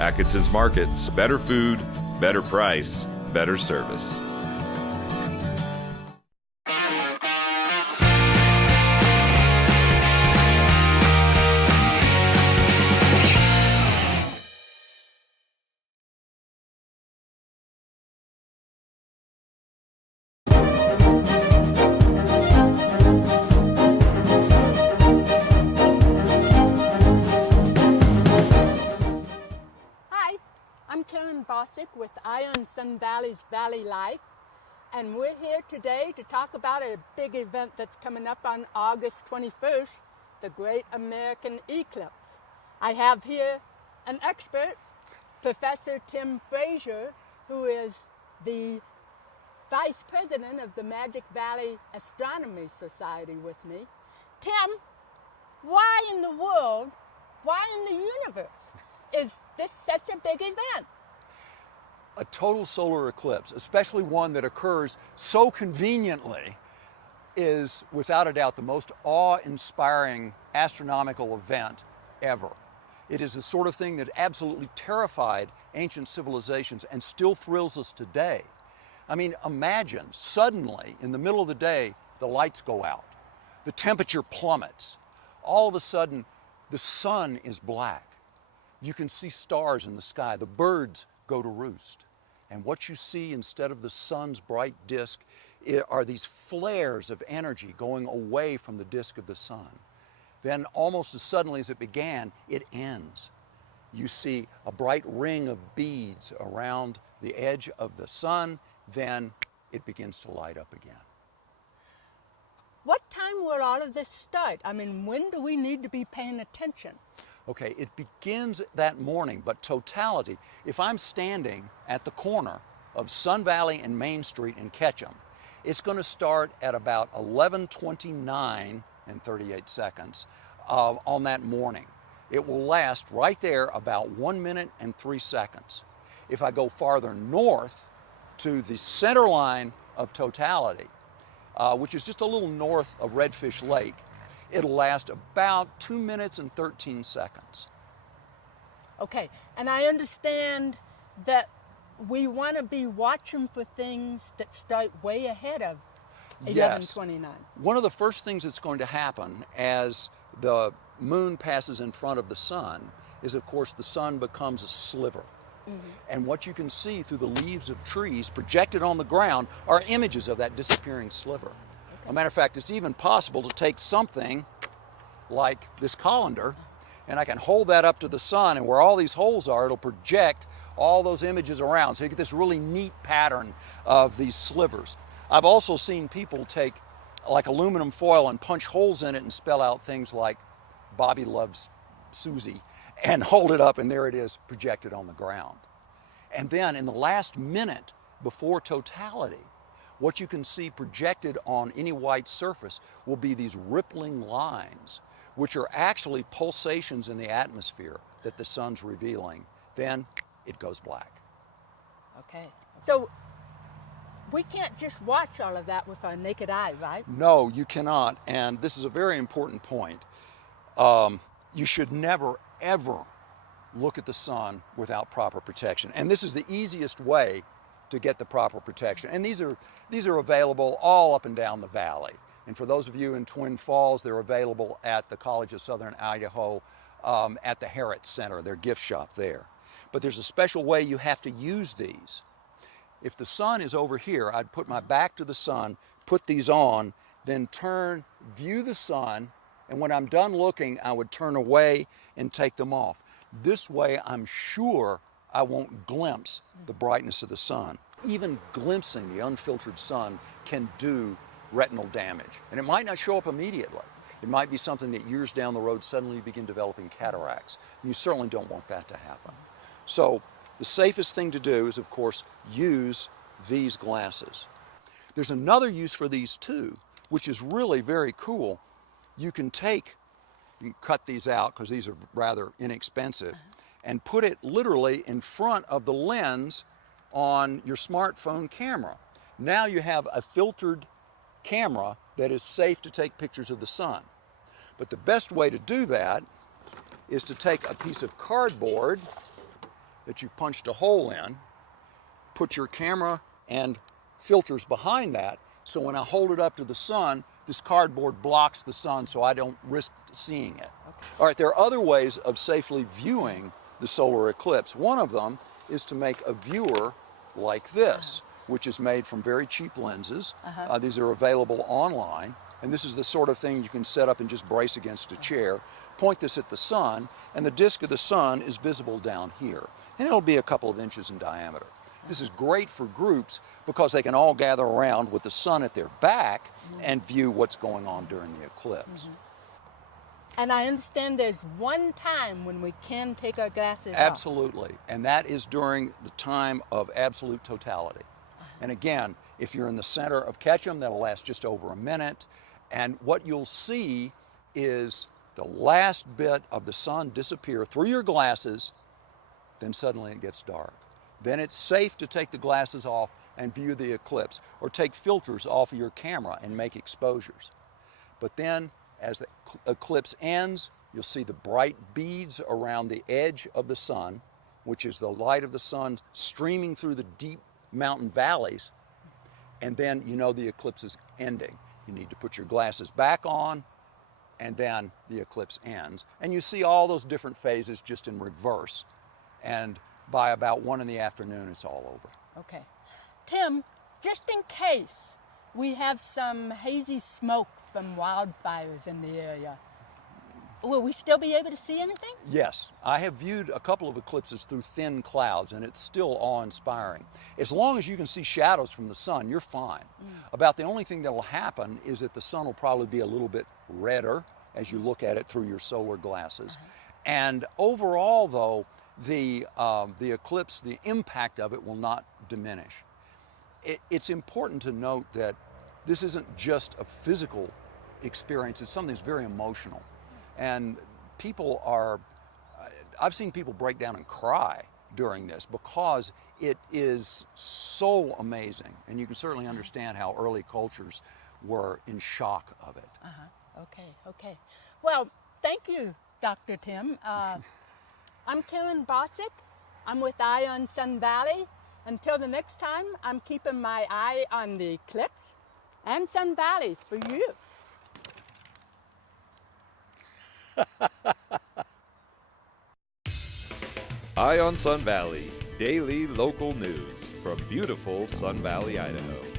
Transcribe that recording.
Atkinson's Markets, better food, better price, better service. With Ion Sun Valley's Valley Life, and we're here today to talk about a big event that's coming up on August 21st, the Great American Eclipse. I have here an expert, Professor Tim Frazier, who is the Vice President of the Magic Valley Astronomy Society with me. Tim, why in the world, why in the universe is this such a big event? A total solar eclipse, especially one that occurs so conveniently, is without a doubt the most awe-inspiring astronomical event ever. It is the sort of thing that absolutely terrified ancient civilizations and still thrills us today. I mean, imagine suddenly in the middle of the day, the lights go out, the temperature plummets. All of a sudden, the sun is black. You can see stars in the sky, the birds go to roost. And what you see instead of the sun's bright disk are these flares of energy going away from the disk of the sun. Then almost as suddenly as it began, it ends. You see a bright ring of beads around the edge of the sun, then it begins to light up again. What time will all of this start? I mean, when do we need to be paying attention? Okay, it begins that morning, but totality, if I'm standing at the corner of Sun Valley and Main Street in Ketchum, it's going to start at about 11:29 and 38 seconds on that morning. It will last right there about 1 minute and 3 seconds. If I go farther north to the center line of totality, which is just a little north of Redfish Lake, it'll last about 2 minutes and 13 seconds. Okay, and I understand that we want to be watching for things that start way ahead of 11:29. Yes. One of the first things that's going to happen as the moon passes in front of the sun is, of course, the sun becomes a sliver. And what you can see through the leaves of trees projected on the ground are images of that disappearing sliver. As a matter of fact, it's even possible to take something like this colander, and I can hold that up to the sun, and where all these holes are, it'll project all those images around. So you get this really neat pattern of these slivers. I've also seen people take like aluminum foil and punch holes in it and spell out things like Bobby loves Susie, and hold it up, and there it is projected on the ground. And then in the last minute before totality, what you can see projected on any white surface will be these rippling lines, which are actually pulsations in the atmosphere that the sun's revealing. Then it goes black. Okay. So we can't just watch all of that with our naked eye, right? No, you cannot. And this is a very important point. You should never, ever look at the sun without proper protection. And this is the easiest way to get the proper protection. And these are available all up and down the valley. And for those of you in Twin Falls, they're available at the College of Southern Idaho at the Harrod Center, their gift shop there. But there's a special way you have to use these. If the sun is over here, I'd put my back to the sun, put these on, then view the sun, and when I'm done looking, I would turn away and take them off. This way, I'm sure I won't glimpse the brightness of the sun. Even glimpsing the unfiltered sun can do retinal damage. And it might not show up immediately. It might be something that years down the road suddenly you begin developing cataracts. And you certainly don't want that to happen. So the safest thing to do is, of course, use these glasses. There's another use for these too, which is really very cool. You can cut these out because these are rather inexpensive, and put it literally in front of the lens on your smartphone camera. Now you have a filtered camera that is safe to take pictures of the sun. But the best way to do that is to take a piece of cardboard that you've punched a hole in, put your camera and filters behind that, so when I hold it up to the sun, this cardboard blocks the sun so I don't risk seeing it. Okay. All right, there are other ways of safely viewing the solar eclipse. One of them is to make a viewer like this, which is made from very cheap lenses. These are available online, and this is the sort of thing you can set up and just brace against a chair. Point this at the sun, and the disk of the sun is visible down here, and it'll be a couple of inches in diameter. This is great for groups because they can all gather around with the sun at their back and view what's going on during the eclipse. And I understand there's one time when we can take our glasses off. Absolutely, and that is during the time of absolute totality. And again, if you're in the center of Ketchum, that'll last just over a minute, and what you'll see is the last bit of the sun disappear through your glasses, then suddenly it gets dark. Then it's safe to take the glasses off and view the eclipse, or take filters off of your camera and make exposures. But then, as the eclipse ends, you'll see the bright beads around the edge of the sun, which is the light of the sun streaming through the deep mountain valleys, and then you know the eclipse is ending. You need to put your glasses back on, and then the eclipse ends. And you see all those different phases just in reverse. And by about 1 in the afternoon, it's all over. Okay. Tim, just in case we have some hazy smoke from wildfires in the area, will we still be able to see anything? Yes, I have viewed a couple of eclipses through thin clouds, and it's still awe-inspiring. As long as you can see shadows from the sun, you're fine. About the only thing that will happen is that the sun will probably be a little bit redder as you look at it through your solar glasses. And overall, though, the eclipse, the impact of it will not diminish. It's important to note that this isn't just a physical experience, it's something that's very emotional. And people are, I've seen people break down and cry during this because it is so amazing. And you can certainly understand how early cultures were in shock of it. Okay. Well, thank you, Dr. Tim. I'm Karen Bosick. I'm with Eye on Sun Valley. Until the next time, I'm keeping my eye on the eclipse and Sun Valley for you. Eye on Sun Valley, daily local news from beautiful Sun Valley, Idaho.